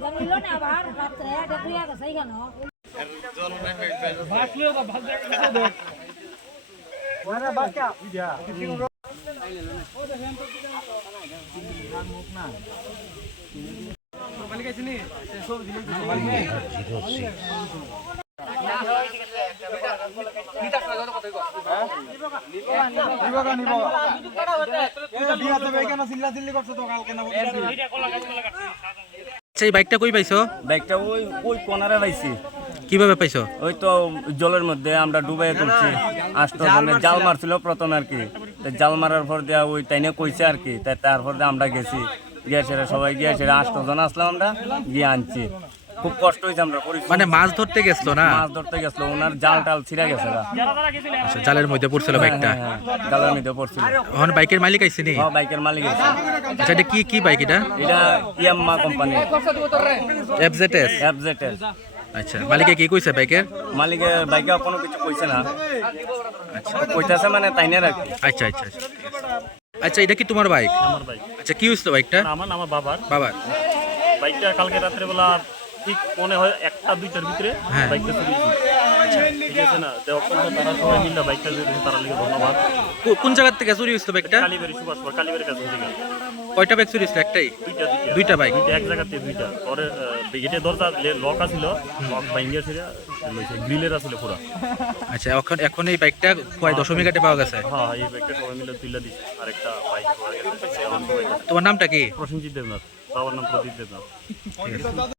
জানিল না আবার রাত্রে এটা তুই আগে সেই কেন আচ্ছা এই বাইকটা কই পাইছো? ব্যাগটা ওই ওই কোনারে পাইছি। কীভাবে পাইছো? ওই তো জলের মধ্যে আমরা ডুবাই তুলছি। আষ্ট জনে জাল মারছিল প্রথম আর কি। তো জাল মারার পর দেওয়া ওই টাইনে কইছে আর কি। তাই তারপর দিয়ে আমরা গেছি। গিয়ে সেটা সবাই গিয়ে সেটা আষ্ট জন আসলাম আমরা গিয়ে আনছি। খুব কষ্ট হয়েছে আমরা মানে মাছ ধরতে গেছিল না? মাছ ধরতে গেছিল ওনার জাল টাল ছিঁড়ে গেছে। আচ্ছা, জালের মধ্যে পড়ছিল বাইকটা? হ্যাঁ, হ্যাঁ, জালের মধ্যে পড়ছিল। এখন বাইকের মালিক আইছে নি? হ্যাঁ, বাইকের মালিক আছে আচ্ছা এটা কি কি বাইক এটা? এটা ইয়াম্মা কোম্পানি। এফজেডএস? এফজেটের আচ্ছা মালিকে কি কইছে বাইকের? মালিকের বাইকে কোনো কিছু কইছে না। আচ্ছা। কইতাছে মানে তাইনে রাখি আচ্ছা আচ্ছা আচ্ছা আচ্ছা এটা কি তোমার বাইক? আমার বাইক। আচ্ছা কি হইছিল বাইকটা? আমার আমার বাবার। বাবার? বাইকটা কালকে রাত্রেবেলা ঠিক মনে হয় একটা দুইটার ভিতরে হ্যাঁ। বাইকটা চুরি হয়েছে। ঠিক আছে না তারা সবাই মিলে বাইকটা তারা লিখে ধন্যবাদ। কোন জায়গা থেকে চুরি হইছিল বাইকটা? কালীবাড়ি কালীবাড়ির কাছে থেকে কয়টা বাইক চুরি হইছিল একটাই? দুইটা দুইটা। বাইক? দুইটা এক জায়গাতে দুইটা। পরে গেটে দরজা লক আছিল লক ভাঙ্গিয়া ছিল গ্রিলের আসলে পুরা। আচ্ছা এখন এখন এই বাইকটা কয় দশমী ঘাটে পাওয়া গেছে? হ্যাঁ এই বাইকটা সবাই মিলে তুলে আরেকটা বাইক পাওয়া গেছে। তোমার নামটা কি? প্রসেনজিৎ দেবনাথ। বাবার নাম প্রদীপ দেবনাথ।